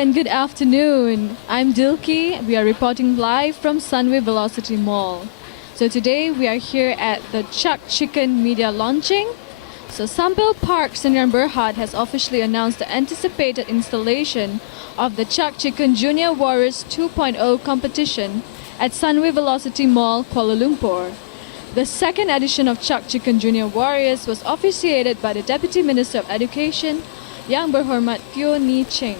and good afternoon. I'm Dilki. We are reporting live from Sunway Velocity Mall. So today we are here at the Chuck Chicken media launching. So Sambill Park, Sdn Bhd has officially announced the anticipated installation of the Chuck Chicken Junior Warriors 2.0 competition at Sunway Velocity Mall, Kuala Lumpur. The second edition of Chuck Chicken Junior Warriors was officiated by the Deputy Minister of Education, Yang Berhormat Teo Nie Ching.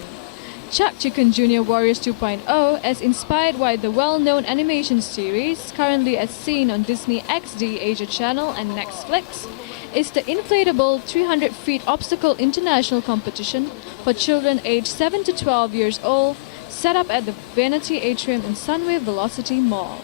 Chuck Chicken Junior Warriors 2.0, as inspired by the well-known animation series currently as seen on Disney XD Asia Channel and NEXFLIX, is the inflatable 300 feet obstacle international competition for children aged 7 to 12 years old, set up at the Vanity Atrium in Sunway Velocity Mall.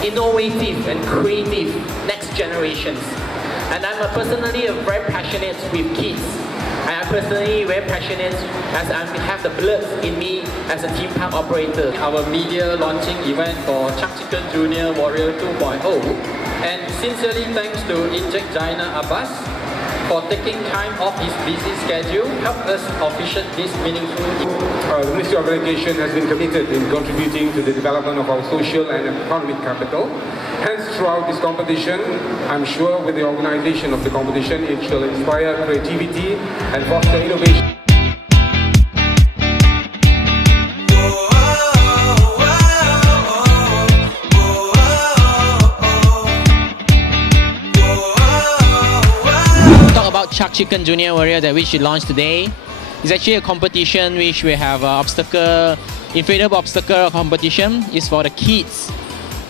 Innovative and creative next generations. And I'm personally very passionate with kids. I am personally very passionate as I have the blood in me as a theme park operator. Our media launching event for Chuck Chicken Junior Warrior 2.0, and sincerely thanks to Inject Zainal bin Abas for taking time off his busy schedule, help us officiate this meaningful event. The Ministry of Education has been committed in contributing to the development of our social and economic capital. Hence, throughout this competition, I'm sure with the organization of the competition, it shall inspire creativity and foster innovation. Talk about Chuck Chicken Junior Warrior that which we launched today. It's actually a competition which we have inflatable obstacle competition. It's for the kids.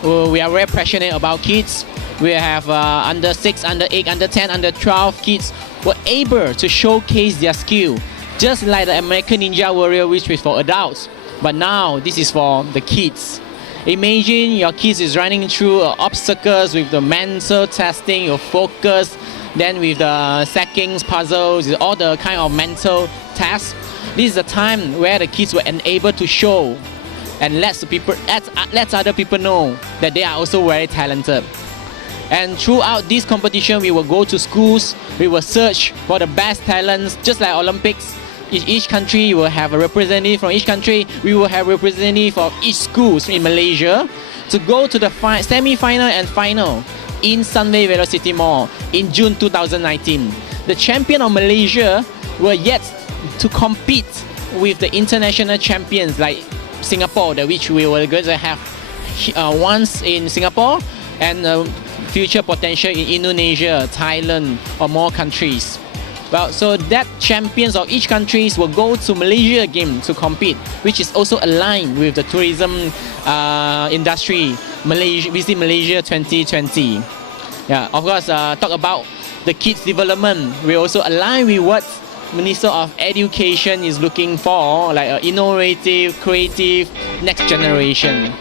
We are very passionate about kids. We have under 6, under 8, under 10, under 12 kids were able to showcase their skill, just like the American Ninja Warrior, which is for adults. But now this is for the kids. Imagine your kids is running through obstacles with the mental testing, your focus, then with the sackings, puzzles, all the kind of mental tasks. This is the time where the kids were enabled to show and let other people know that they are also very talented. And throughout this competition, we will go to schools, we will search for the best talents, just like Olympics. In each country, you will have a representative from each country. We will have representative of each schools in Malaysia to go to the semi-final and final in Sunway Velocity Mall in June 2019. The champion of Malaysia were yet to compete with the international champions like Singapore, which we were going to have once in Singapore and future potential in Indonesia, Thailand or more countries. Well, so that champions of each countries will go to Malaysia again to compete, which is also aligned with the tourism industry, Visit Malaysia 2020. Yeah, of course, talk about the kids development. We also align with what Minister of Education is looking for, like innovative, creative, next generation.